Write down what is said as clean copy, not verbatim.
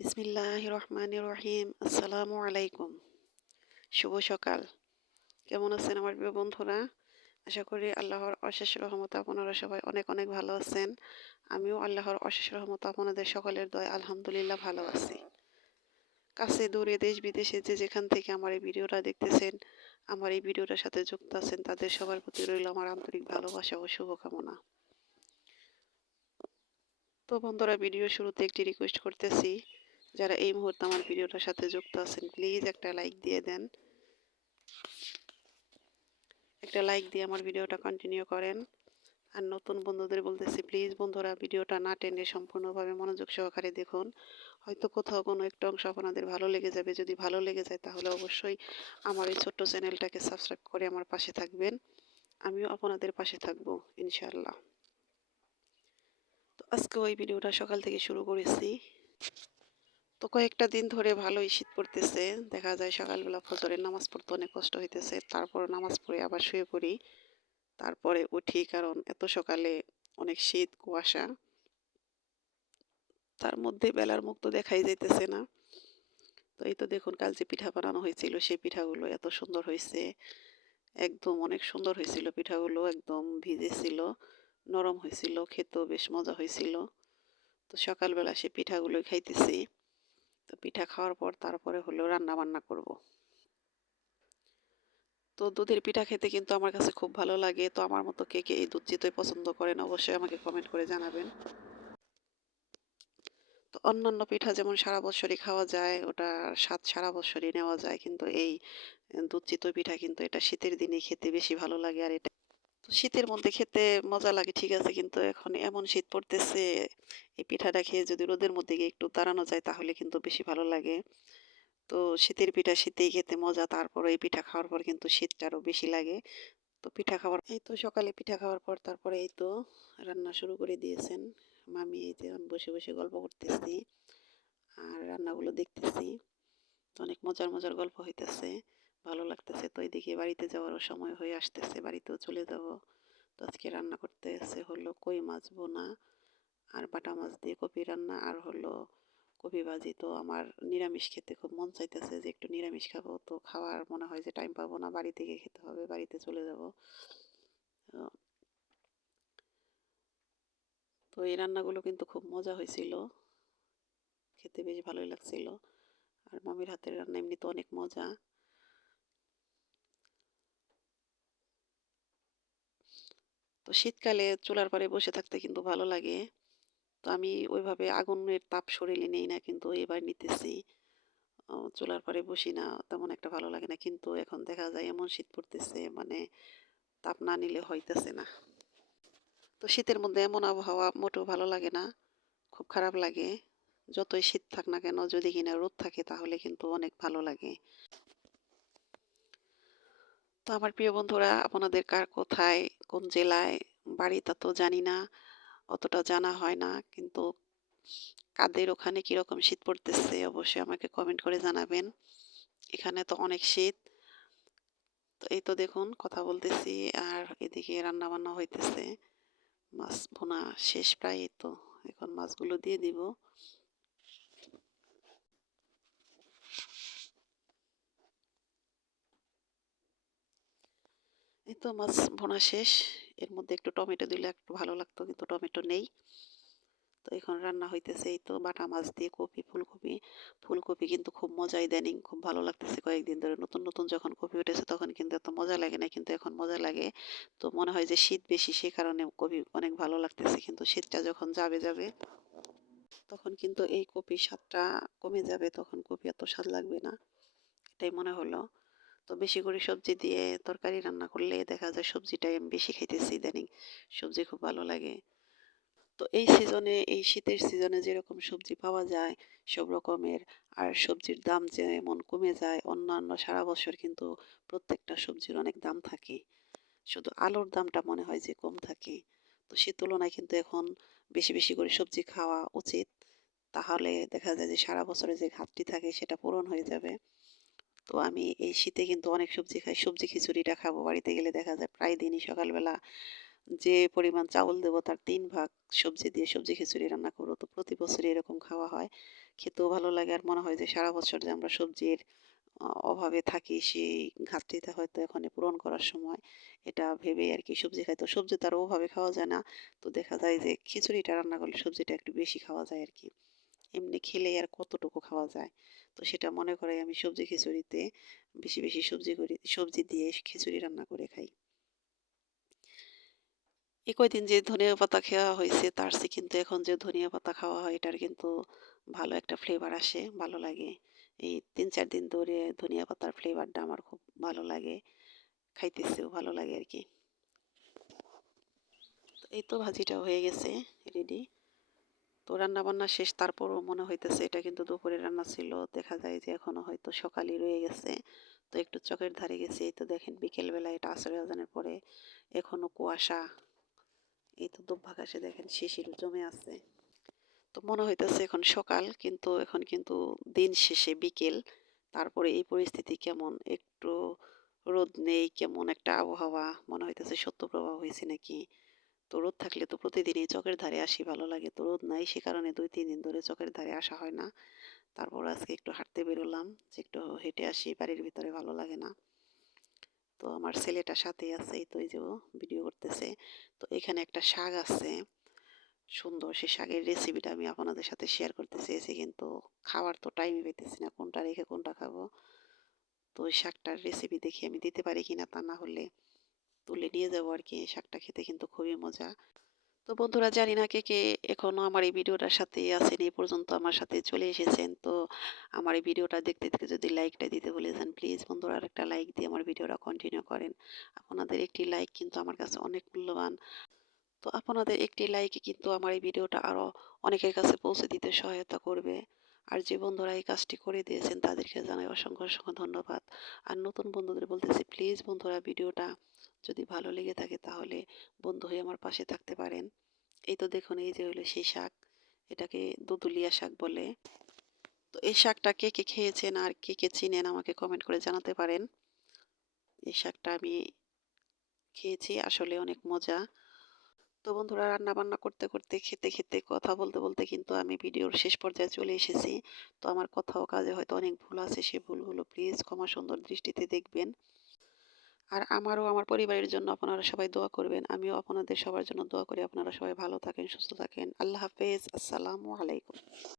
বিসমিল্লাহির রহমানির রহিম। আসসালামু আলাইকুম। শুভ সকাল। কেমন আছেন আমার প্রিয় বন্ধুরা? আশা করি আল্লাহর অশেষ রহমতে আপনারা সবাই অনেক অনেক ভালো আছেন। আমিও আল্লাহর অশেষ রহমতে আপনাদের সকলের দয়ায় আলহামদুলিল্লাহ ভালো আছি। কাছে দূরে দেশ বিদেশে যে যেখান থেকে আমার এই ভিডিওটা দেখতেছেন, আমার এই ভিডিওটার সাথে যুক্ত আছেন, তাদের সবার প্রতি রইল আমার আন্তরিক ভালোবাসা ও শুভকামনা। তো বন্ধুরা, ভিডিও শুরুতে একটি রিকোয়েস্ট করতেছি, যারা এই মুহূর্তে আমার ভিডিওটার সাথে যুক্ত আছেন, প্লিজ একটা লাইক দিয়ে দেন। একটা লাইক দিয়ে আমার ভিডিওটা কন্টিনিউ করেন। আর নতুন বন্ধুদের বলতেছি, প্লিজ বন্ধুরা, ভিডিওটা না টেনে সম্পূর্ণভাবে মনোযোগ সহকারে দেখুন। হয়তো কোথাও কোনো একটা অংশ আপনাদের ভালো লেগে যাবে। যদি ভালো লেগে যায় তাহলে অবশ্যই আমার এই ছোট্ট চ্যানেলটাকে সাবস্ক্রাইব করে আমার পাশে থাকবেন। আমিও আপনাদের পাশে থাকবো ইনশাআল্লাহ। তো আজকে ওই ভিডিওটা সকাল থেকে শুরু করেছি। তো কয়েকটা দিন ধরে ভালোই শীত পড়তেছে। দেখা যায় সকালবেলা ফজরের নামাজ পড়তে অনেক কষ্ট হইতেছে, তারপর নামাজ পড়ে আবার শুয়ে পড়ি। তারপরে উঠি, কারণ এত সকালে অনেক শীত কুয়াশা, তার মধ্যে বেলার মুখ তো দেখাই যাইতেছে না। তো এই তো দেখুন, কাল যে পিঠা বানানো হয়েছিল সেই পিঠাগুলো এত সুন্দর হয়েছে, একদম অনেক সুন্দর হয়েছিল। পিঠাগুলো একদম ভিজেছিল, নরম হয়েছিল, খেতেও বেশ মজা হয়েছিল। তো সকালবেলা সে পিঠাগুলোই খাইতেছি। তো পিঠা খাওয়ার পর তারপরে হলো রান্না বান্না করব। তো দুধের পিঠা খেতে কিন্তু আমার কাছে খুব ভালো লাগে। তো আমার মতো কে কে এই দুধ চিতই পছন্দ করেন অবশ্যই আমাকে কমেন্ট করে জানাবেন। তো অন্যান্য পিঠা যেমন সারা বছরই খাওয়া যায়, ওটার স্বাদ সারা বছরই নেওয়া যায়, কিন্তু এই দুধ চিতই পিঠা কিন্তু এটা শীতের দিনে খেতে বেশি ভালো লাগে। আর এটা তো শীতের মধ্যে খেতে মজা লাগে, ঠিক আছে, কিন্তু এখন এমন শীত পড়তেছে, এই পিঠাটা খেয়ে যদি রোদের মধ্যে গিয়ে একটু দাঁড়ানো যায় তাহলে কিন্তু বেশি ভালো লাগে। তো শীতের পিঠা শীতেই খেতে মজা, তারপর এই পিঠা খাওয়ার পর কিন্তু শীতটা আরো বেশি লাগে। তো পিঠা খাওয়ার এই তো সকালে পিঠা খাওয়ার পর তারপরে এই তো রান্না শুরু করে দিয়েছেন মামি। এই যে আমি বসে বসে গল্প করতেছি আর রান্নাগুলো দেখতেছি। তো অনেক মজার মজার গল্প হইতেছে, ভালো লাগতেছে। তো এইদিকে বাড়িতে যাওয়ারও সময় হয়ে আসতেছে, বাড়িতেও চলে যাব। তো আজকে রান্না করতেছে হলো কই মাছ বোনা আর বাটা মাছ দিয়ে কপি রান্না, আর হলো কপি ভাজি। তো আমার নিরামিষ খেতে খুব মন চাইতেছে যে একটু নিরামিষ খাবো। তো খাওয়ার মনে হয় যে টাইম পাবো না, বাড়ি থেকে খেতে হবে, বাড়িতে চলে যাব। তো এই রান্নাগুলো কিন্তু খুব মজা হয়েছিল, খেতে বেশ ভালোই লাগছিল। আর মামির হাতের রান্না এমনি তো অনেক মজা। তো শীতকালে চুলার পাড়ে বসে থাকতে কিন্তু ভালো লাগে। তো আমি ওইভাবে আগুনের তাপ শরীরে নেই না, কিন্তু এবার নিতেছি। চুলার পাড়ে বসি না, তেমন একটা ভালো লাগে না, কিন্তু এখন দেখা যায় এমন শীত পড়তেছে, মানে তাপ না নিলে হইতেছে না। তো শীতের মধ্যে এমন আবহাওয়া মোটেও ভালো লাগে না, খুব খারাপ লাগে। যতই শীত থাক না কেন, যদি কিনা রোদ থাকে তাহলে কিন্তু অনেক ভালো লাগে। তো আমার প্রিয় বন্ধুরা, আপনাদের কার কোথায়, কোন জেলায় বাড়ি তা তো জানি না, অতটা জানা হয় না, কিন্তু কাদের ওখানে কিরকম শীত পড়তেছে অবশ্যই আমাকে কমেন্ট করে জানাবেন। এখানে তো অনেক শীত। তো এই তো দেখুন কথা বলতেছি আর এদিকে রান্না বান্না হইতেছে। মাছ ভুনা শেষ প্রায়, এই তো এখন মাছগুলো দিয়ে দিব। এই তো মাছ ভুনা শেষ। এর মধ্যে একটু টমেটো দিলে একটু ভালো লাগতো, কিন্তু টমেটো নেই। তো এখন রান্না হইতেছে এই তো বাটা মাছ দিয়ে কপি, ফুলকপি। ফুলকপি কিন্তু খুব মজা, ইদানিং খুব ভালো লাগতেছে কয়েকদিন ধরে। নতুন নতুন যখন কপি উঠেছে তখন কিন্তু এত মজা লাগে না, কিন্তু এখন মজা লাগে। তো মনে হয় যে শীত বেশি, সে কারণে কপি অনেক ভালো লাগতেছে, কিন্তু শীতটা যখন যাবে যাবে তখন কিন্তু এই কপির স্বাদটা কমে যাবে, তখন কপি এত স্বাদ লাগবে না, এটাই মনে হলো। তো বেশি করে সবজি দিয়ে তরকারি রান্না করলে দেখা যায় সবজিটাই আমি বেশি খাইতেছি ইদানিং, সবজি খুব ভালো লাগে। তো এই সিজনে, এই শীতের সিজনে যেরকম সবজি পাওয়া যায় সব রকমের, আর সবজির দাম যেমন কমে যায়, অন্যান্য সারা বছর কিন্তু প্রত্যেকটা সবজির অনেক দাম থাকে। শুধু আলুর দামটা মনে হয় যে কম থাকে। তো সে তুলনায় কিন্তু এখন বেশি বেশি করে সবজি খাওয়া উচিত, তাহলে দেখা যায় যে সারা বছরে যে ঘাটতি থাকে সেটা পূরণ হয়ে যাবে। তো আমি এই শীতে কিন্তু অনেক সবজি খাই, সবজি খিচুড়িটা খাবো। বাড়িতে গেলে দেখা যায় প্রায় দিনই সকালবেলা যে পরিমাণ চাউল দেবো তার ৩ ভাগ সবজি দিয়ে সবজি খিচুড়ি রান্না করব। তো প্রতি বছরই এরকম খাওয়া হয়। খেতেও ভালো লাগে আর মনে হয় যে সারা বছর যে আমরা সবজির অভাবে থাকি সেই ঘাটতিটা হয়তো এখানে পূরণ করার সময় এটা ভেবেই আরকি সবজি খাই। তো সবজি তো আর ওভাবে খাওয়া যায় না। তো দেখা যায় যে খিচুড়িটা রান্না করলে সবজিটা একটু বেশি খাওয়া যায় আরকি। এমনি খেলেই আর কতটুকু খাওয়া যায়। তো সেটা মনে করে আমি সবজি খিচুড়িতে বেশি, বেশি সবজি দিয়ে খিচুড়ি রান্না করে খাই। এই কয়দিন যে ধনিয়া পাতা খাওয়া হইছে তার চেয়ে কিন্তু এখন যে ধনিয়া পাতা খাওয়া হয় এটার কিন্তু ভালো একটা ফ্লেভার আসে, ভালো লাগে। এই ৩-৪ দিন ধরে ধনিয়া পাতার ফ্লেভারটা আমার খুব ভালো লাগে। খাইতেছেও ভালো লাগে আরকি। তো এই তো ভাজিটা হয়ে গেছে রেডি। তো রান্না-বান্না শেষ তারপরও মনে হইতেছে এটা কিন্তু দুপুরের রান্না ছিল। দেখা যায় যে এখনো হয়তো সকালই রয়ে গেছে। তো একটু চকের ধারে গেছি। এই তো দেখেন বিকেল বেলা এটা আসরের আজানের পরে এখনো কুয়াশা। এই তো দোবভাগ আকাশে দেখেন শিশির জমে আছে। তো মনে হইতেছে এখন সকাল কিন্তু এখন কিন্তু দিন শেষে বিকেল। তারপরে এই পরিস্থিতি কেমন? একটু রোদ নেই, কেমন একটা আবহাওয়া। মনে হইতেছে শৈত্যপ্রবাহ হইছে নাকি? তো রোদ থাকলে তো প্রতিদিনই চকের ধারে আসি ভালো লাগে। তো রোদ নাই সে কারণে ২-৩ দিন ধরে চকের ধারে আসা হয় না। তারপর আজকে একটু হাঁটতে বেরোলাম যে একটু হেঁটে আসি, বাড়ির ভিতরে ভালো লাগে না। তো আমার ছেলেটা সাথেই আছে এই তো এই যে ও ভিডিও করতেছে। তো এখানে একটা শাক আছে সুন্দর সেই শাকের রেসিপিটা আমি আপনাদের সাথে শেয়ার করতে চেয়েছি কিন্তু খাওয়ার তো টাইমই পাইতেছি না কোনটা রেখে কোনটা খাবো। তো ওই শাকটার রেসিপি দেখি আমি দিতে পারি কিনা তা না হলে তুলে নিয়ে যাবো আরকি। শাকটা খেতে কিন্তু খুবই মজা। তো বন্ধুরা জানি না কে, কে এখনো আমার এই ভিডিওটার সাথেই আছেন, এই পর্যন্ত আমার সাথে চলে এসেছেন। তো আমার এই ভিডিওটা দেখতে, দেখতে যদি লাইকটা দিতে ভুলে যান, প্লিজ বন্ধুরা আরেকটা লাইক দিয়ে আমার ভিডিওটা কন্টিনিউ করেন। আপনাদের একটি লাইক কিন্তু আমার কাছে অনেক মূল্যবান। তো আপনাদের একটি লাইকে কিন্তু আমার এই ভিডিওটা আরো অনেকের কাছে পৌঁছে দিতে সহায়তা করবে। আর যে বন্ধুরা এই কাজটি করে দিয়েছেন তাদেরকে জানাই অসংখ্য, অসংখ্য ধন্যবাদ। আর নতুন বন্ধুদের বলতেছি প্লিজ বন্ধুরা ভিডিওটা যদি ভালো লেগে থাকে তাহলে বন্ধু হয়ে আমার পাশে থাকতে পারেন। এই তো দেখুন এই যে হইলো সেই শাক। এটাকে দুদুলিয়া শাক বলে। তো এই শাকটা কে, কে খেয়েছেন আর কে, কে চিনেন আমাকে কমেন্ট করে জানাতে পারেন। এই শাকটা আমি খেয়েছি আসলে অনেক মজা। তো বন্ধুরা রান্না-বান্না করতে, করতে, খেতে, খেতে, কথা বলতে, বলতে কিন্তু আমি ভিডিওর শেষ পর্যায়ে চলে এসেছি। তো আমার কথা ও কাজে হয়তো অনেক ভুল আছে। সে ভুলগুলো প্লিজ ক্ষমা সুন্দর দৃষ্টিতে দেখবেন। আর আমারও আমার পরিবারের জন্য আপনারা সবাই দোয়া করবেন। আমিও আপনাদের সবার জন্য দোয়া করি। আপনারা সবাই ভালো থাকেন, সুস্থ থাকেন। আল্লাহ হাফেজ। আসসালামু আলাইকুম।